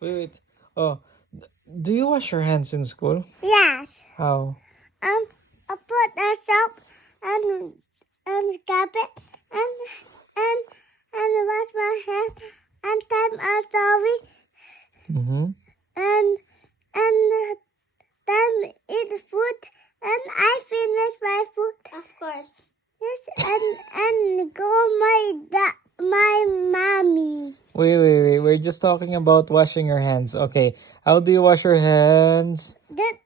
Wait. Oh, do you wash your hands in school? Yes. How? I put a soap and scrub it and and wash my hands and time a story Mm-hmm. and then eat food and I finish my food. Of course. Yes, and go my mommy. Wait. We're just talking about washing your hands. Okay. How do you wash your hands? That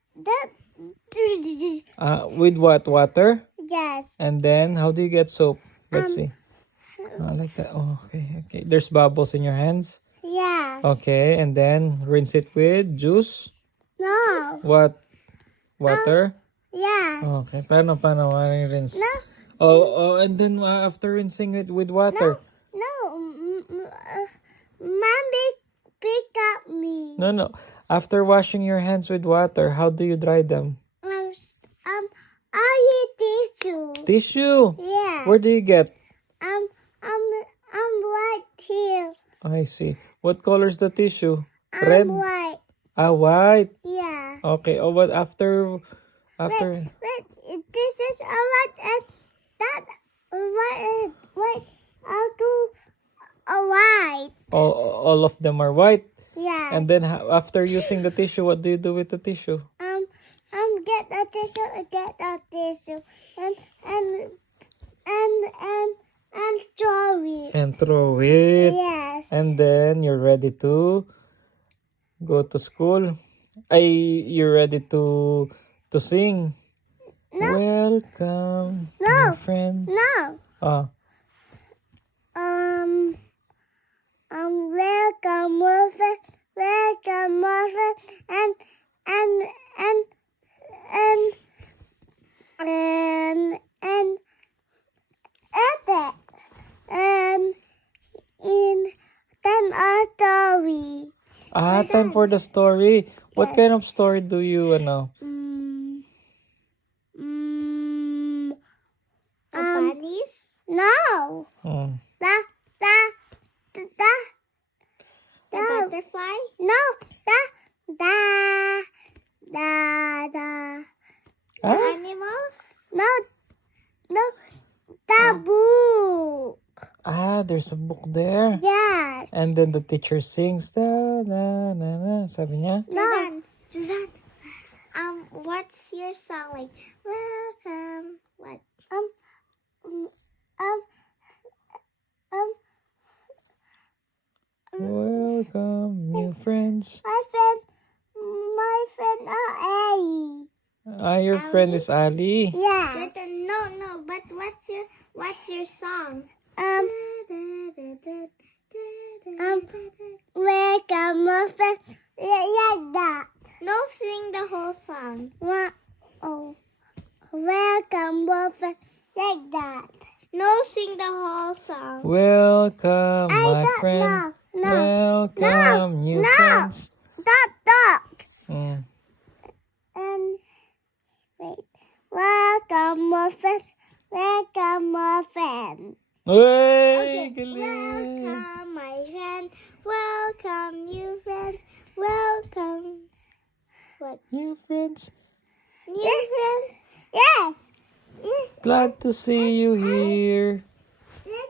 With what? Water? yes. And then, how do you get soap? Let's Um, see. Like that. Oh, okay. There's bubbles in your hands. Yes. Okay. And then, rinse it with juice? No. What? Water? Yes. Okay. Paano rinse? No. And then after rinsing it with water? No. Mommy pick up me. No. After washing your hands with water, how do you dry them? I use tissue. Tissue. Yes. Where do you get? I'm right here. I see. What color is the tissue? I'm Red? white. White. Yeah. Okay. Oh, but after Wait, this is a white and that white. I'll do a white. all of them are white. Yes. And then after using the tissue, what do you do with the tissue? Get a tissue, and throw it. And throw it. Yes. And then you're ready to go to school. You're ready to sing. No. Welcome, No. my friend. No. Welcome, Morphin. Welcome, Morphin. And edit. And in then our story. Time for the story. What Yes. kind of story do you know? Bunnies? No. Hmm. The butterfly? No. The animals? No. The book. There's a book there. Yes. And then the teacher sings da na na na. Sabi niya? No. Suzanne, what's your song like? Welcome. What? Welcome, new friends. My friend, Ellie. Your friend is Ali. Yeah. No. But what's your song? Welcome, my friend. Like that. No, sing the whole song. Welcome, my friend. Like that. No, sing the whole song. Welcome, my friend. No. Welcome, new friends. Stop. Mm. And wait. Welcome, my friend. Welcome, my friend. Hey, Welcome, my friend. Welcome, new friends. Welcome. What? New friends. New friends. Yes. Glad to see you here. Yes.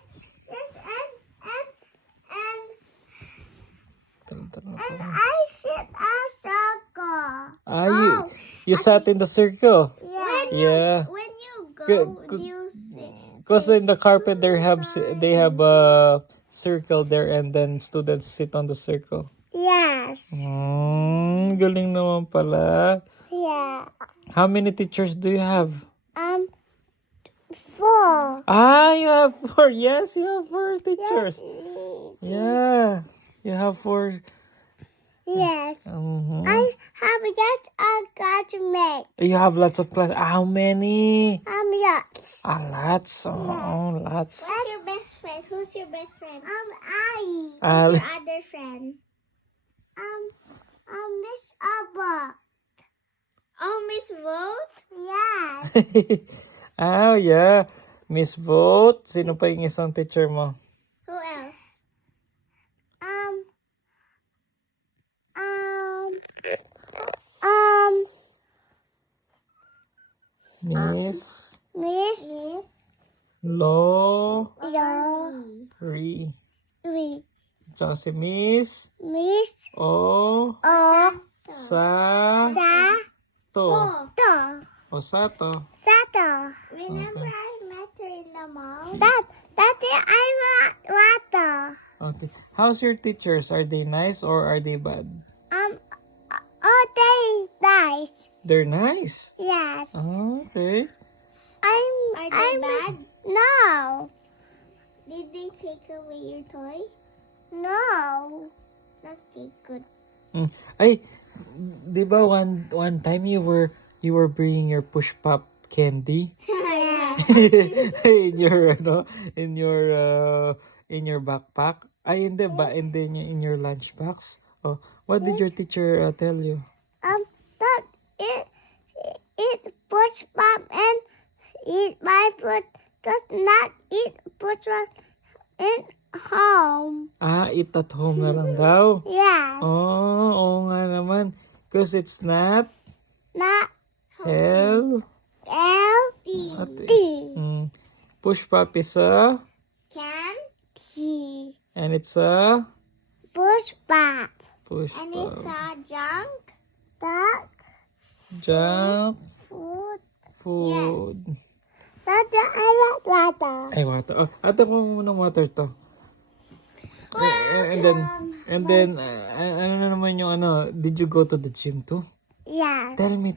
And I sit a circle. You sat in the circle. Yeah. Yeah. When you go, Good. you sing. Because in the carpet they have a circle there, and then students sit on the circle. Yes. Galing naman pala. Yeah. How many teachers do you have? 4. You have 4. Yes, you have 4 teachers. Yeah, you have 4. Yes. Mhm. I have just a classmate. You have lots of class. How many? Lots. Lots. Lots. What's your best friend? Who's your best friend? Ali. Ali. Who's your other friend? Miss Abba. Oh, Miss Vote? Yes. Yeah. Miss Vote. Sino pa yung isang teacher mo? Who else? Miss Miss Lori. Lori. Tsaka si Miss Miss O Sa To. To. Osato. Sato. Remember I met her in the mall? Daddy, I want water. Okay. How's your teachers? Are they nice or are they bad? Oh, they nice. They're nice. Yes. Okay. Are they bad? No. Did they take away your toy? No. Okay, good. Ay, di ba one time you were bringing your push pop candy Yeah. in your in your backpack? Ay, hindi ba? Hindi in your lunchbox? Oh, what did your teacher tell you? That it push pop and eat my food. Does not eat push pop in home. Ah, eat at home na lang daw. Yes. Oh, oo nga naman. Because it's not Not healthy. healthy. Push pop is a Candy. and it's a Push pop. push And pop. it's a junk Junk food. food. Daddy, I want water. Ay, water. Oh, ate ko muna ng water to. And then, ano na naman yung ano, did you go to the gym too? Yes. Tell me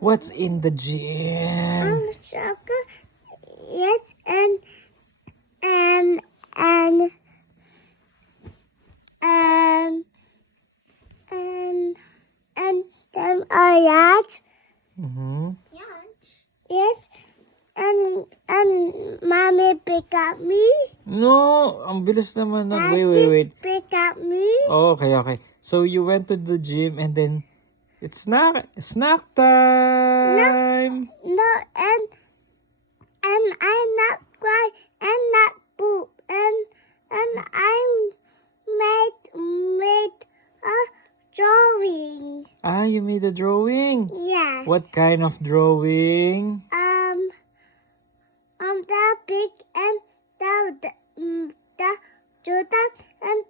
what's in the gym? Soccer. Yes, and and then a yacht. Mm-hmm. Yes, and mommy pick up me. No, ang bilis naman. Wait. Pick up me. Oh, okay. So you went to the gym and then it's snack time. No, and I not cry and not poop and I made a drawing. Ah, you made a drawing. Yes. What kind of drawing? The pig and the Jordan and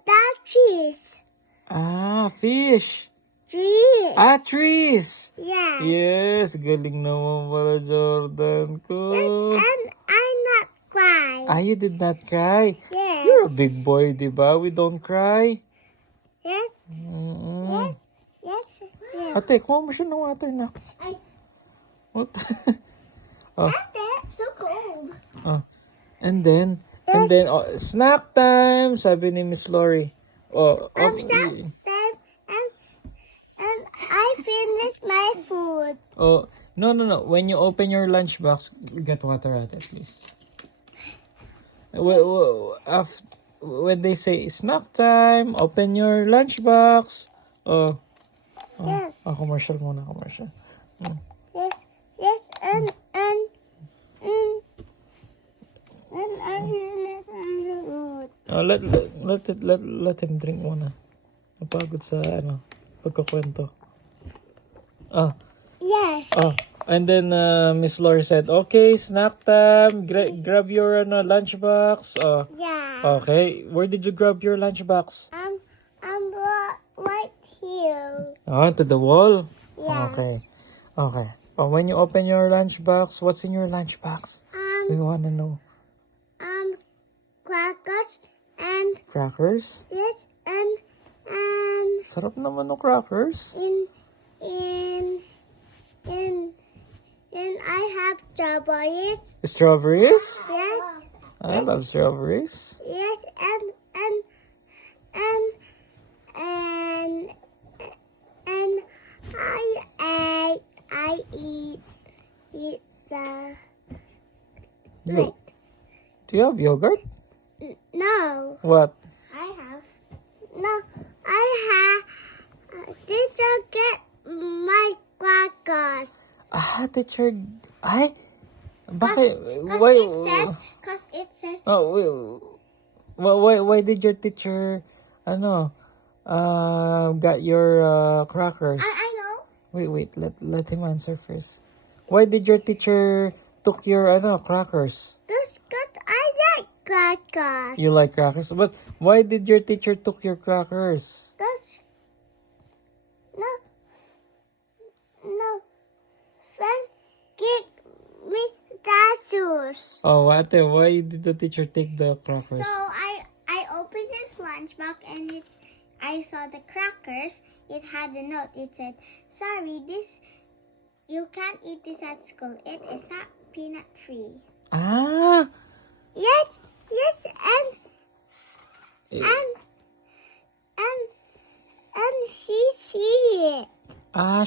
the cheese. Ah, fish. Trees. Ah, trees. Yes. Yes, galing naman pala Jordan ko. And I not cry. Ah, you did not cry. Yes. You're a big boy, di ba? We don't cry. Yes. Mm-mm. Yes. Yes. Ate, kuha mo siya ng water na. I. What? Oh. So cold. And then, snack time, sabi ni Miss Lori. Oh, Stop them and I finished my food. Oh, no. When you open your lunchbox, get water at it, please. When they say snack time, open your lunchbox. Yes. Commercial muna, commercial. Yes, and I finished my food. Oh, let him drink muna. Napagod sa pagkukwento. Yes. And then Miss Lori said, "Okay, snack time. Grab your lunchbox." Yeah. Okay. Where did you grab your lunchbox? I'm right here. To the wall. Yes. Okay. When you open your lunchbox, what's in your lunchbox? We wanna know. Crackers and Crackers. yes, and Sarap naman ng crackers. in I have strawberries. Strawberries. Yes. I love strawberries. Yes, and I eat the Do you have yogurt? no. What? I have no. I have. Did you get my crackers? Teacher. Ay, bakit? Cause it says. Oh, why did your teacher, got your crackers? I know. Wait, let him answer first. Why did your teacher took your crackers? That's good. I like crackers. You like crackers, but why did your teacher took your crackers? That's no. Friend, give me dinosaurs. Oh, ate, why did the teacher take the crackers? So I opened his lunchbox and I saw the crackers. It had a note. It said, "Sorry, you can't eat this at school. It is not peanut free." Ah, Yes, eh, and she see it.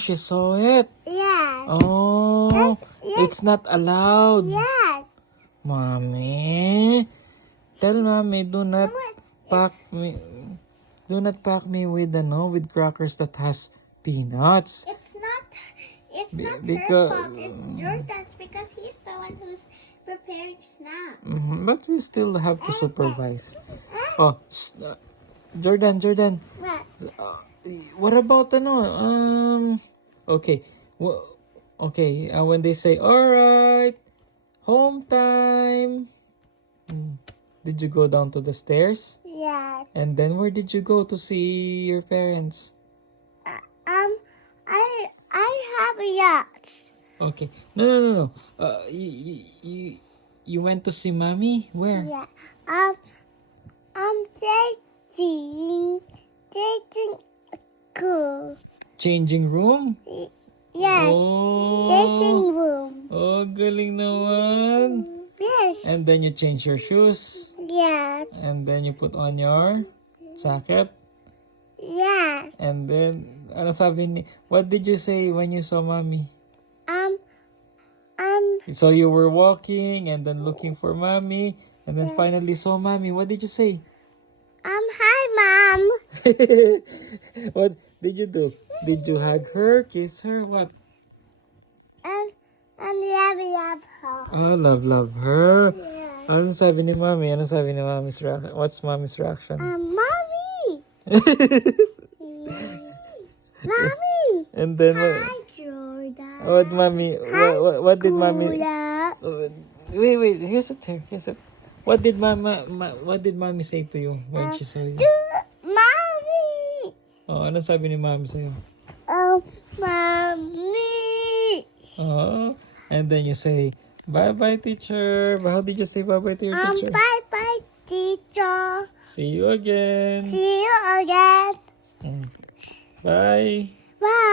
she saw it. Yes. Oh, Yes. it's not allowed. Yes. Mommy, tell mommy, do not pack It's, me. Do not pack me with with crackers that has peanuts. it's not Because her fault. It's Jordan's because he's the one who's preparing snacks. But we still have to supervise. Oh, Jordan. What? What about Okay. Okay. When they say, "All right, home time," did you go down to the stairs? Yes. And then where did you go to see your parents? I have a yacht. Okay. No. You went to see mommy? Where? Yeah. Taking cool. Changing room? Yes. Taking Oh. room. Oh, galing naman. Yes. And then you change your shoes. Yes. And then you put on your jacket. Yes. And then, what did you say when you saw mommy? So you were walking and then looking for mommy. And then finally saw mommy. What did you say? Hi, Mom. What did you do? Did you hug her, kiss her, what? And love her. Oh, love her. Yes. Ano sabi ni mommy? Mommy's reaction? What's mommy's reaction? Mommy. Mommy. And then Hi, Jordan. what mommy? What did mommy? Kula. Wait. Here's it. What did What did mommy say to you when she saw you? Mommy. Oh, ano sabi ni mommy sa'yo? Mommy. Oh, and then you say, bye-bye, teacher. How did you say bye-bye to your teacher? Bye, teacher. See you again. See you again. Bye. Bye.